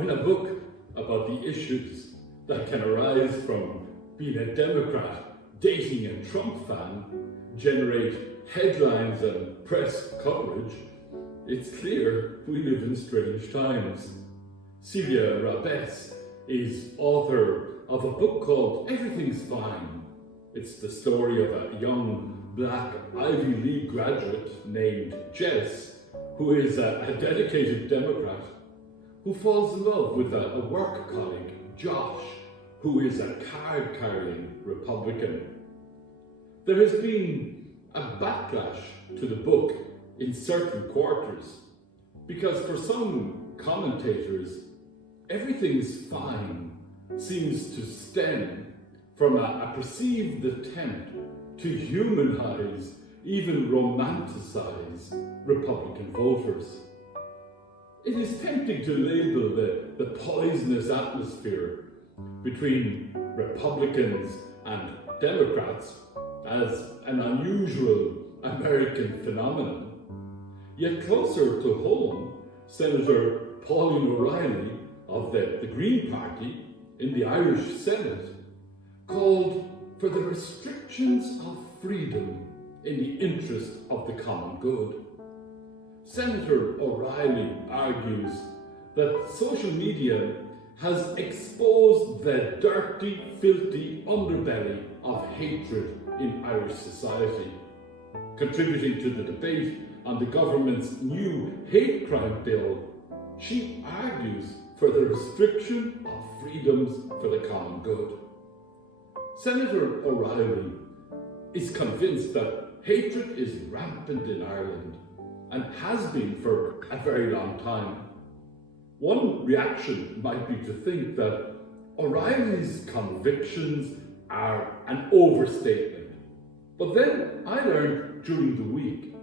when a book about the issues that can arise from being a Democrat, dating a Trump fan, generate headlines and press coverage, it's clear we live in strange times. Celia Rabès is author of a book called Everything's Fine. It's the story of a young black Ivy League graduate named Jess, who is a dedicated Democrat, who falls in love with a work colleague, Josh, who is a card-carrying Republican. There has been a backlash to the book in certain quarters, because for some commentators, Everything's Fine seems to stem from a perceived attempt to humanize, even romanticize Republican voters. It is tempting to label the poisonous atmosphere between Republicans and Democrats as an unusual American phenomenon. Yet closer to home, Senator Pauline O'Reilly of the Green Party in the Irish Senate called for the restrictions of freedom in the interest of the common good. Senator O'Reilly argues that social media has exposed the dirty, filthy underbelly of hatred in Irish society, contributing to the debate on the government's new hate crime bill. She argues for the restriction of freedoms for the common good. Senator O'Reilly is convinced that hatred is rampant in Ireland and has been for a very long time. One reaction might be to think that O'Reilly's convictions are an overstatement. But then I learned during the week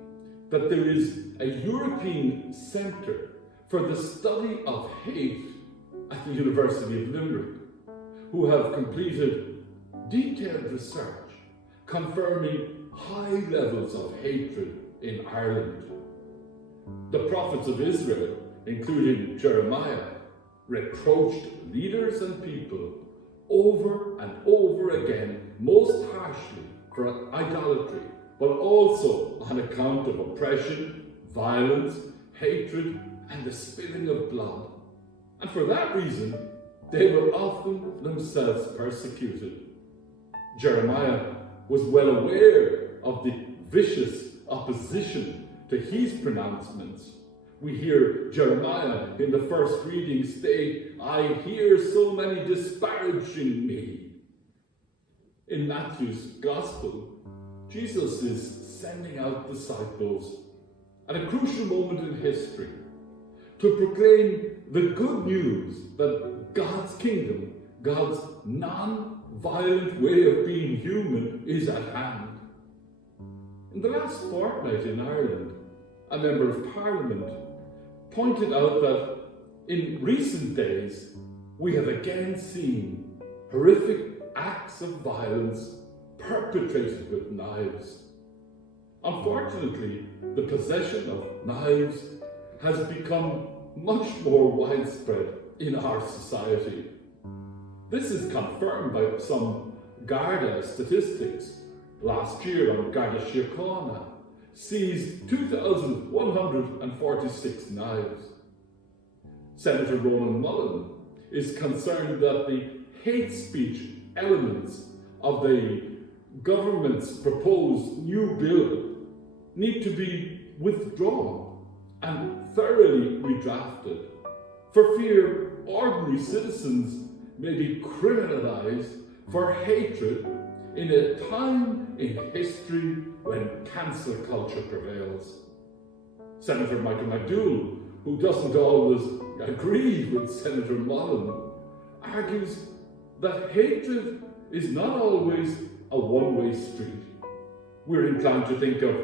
that there is a European Centre for the Study of Hate at the University of Limerick, who have completed detailed research confirming high levels of hatred in Ireland. The prophets of Israel, including Jeremiah, reproached leaders and people over and over again, most harshly for idolatry, but also on account of oppression, violence, hatred, and the spilling of blood. And for that reason, they were often themselves persecuted. Jeremiah was well aware of the vicious opposition to his pronouncements. We hear Jeremiah in the first reading state, "I hear so many disparaging me." In Matthew's Gospel, Jesus is sending out disciples at a crucial moment in history to proclaim the good news that God's kingdom, God's non-violent way of being human, is at hand. In the last fortnight in Ireland, a member of Parliament pointed out that in recent days we have again seen horrific acts of violence perpetrated with knives. Unfortunately, the possession of knives has become much more widespread in our society. This is confirmed by some Garda statistics. Last year, on Garda Síochána seized 2,146 knives. Senator Ronan Mullen is concerned that the hate speech elements of the government's proposed new bill need to be withdrawn and thoroughly redrafted, for fear ordinary citizens may be criminalised for hatred in a time in history when cancel culture prevails. Senator Michael McDowell, who doesn't always agree with Senator Mullen, argues that hatred is not always a one-way street. We're inclined to think of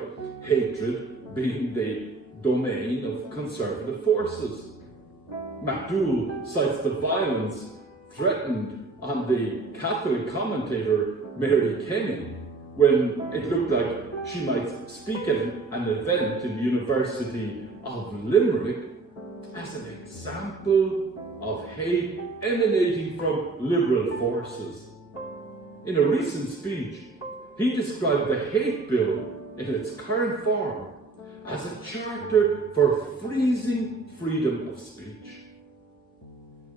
hatred being the domain of conservative forces. McDowell cites the violence threatened on the Catholic commentator Mary Kenny when it looked like she might speak at an event in the University of Limerick as an example of hate emanating from liberal forces. In a recent speech, he described the hate bill in its current form as a charter for freezing freedom of speech.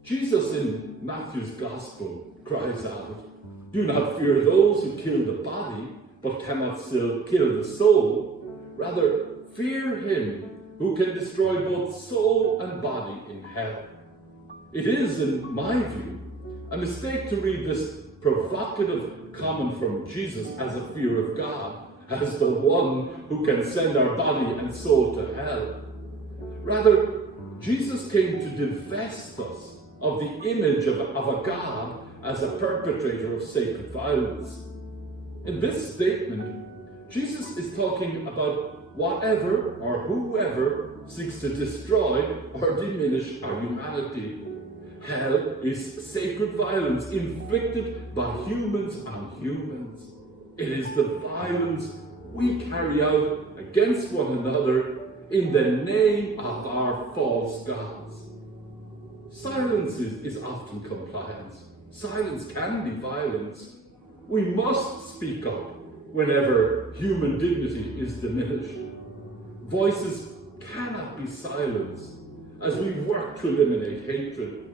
Jesus in Matthew's Gospel cries out, "Do not fear those who kill the body, but cannot still kill the soul. Rather, fear him who can destroy both soul and body in hell." It is, in my view, a mistake to read this provocative comment from Jesus as a fear of God, as the one who can send our body and soul to hell. Rather, Jesus came to divest us of the image of a God as a perpetrator of sacred violence. In this statement, Jesus is talking about whatever or whoever seeks to destroy or diminish our humanity. Hell is sacred violence inflicted by humans on humans. It is the violence we carry out against one another in the name of our false gods. Silence is often compliance. Silence can be violence. We must speak up whenever human dignity is diminished. Voices cannot be silenced as we work to eliminate hatred,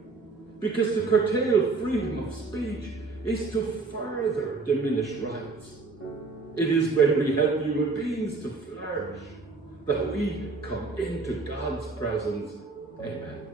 because to curtail freedom of speech is to further diminish rights. It is when we help human beings to flourish that we come into God's presence. Amen.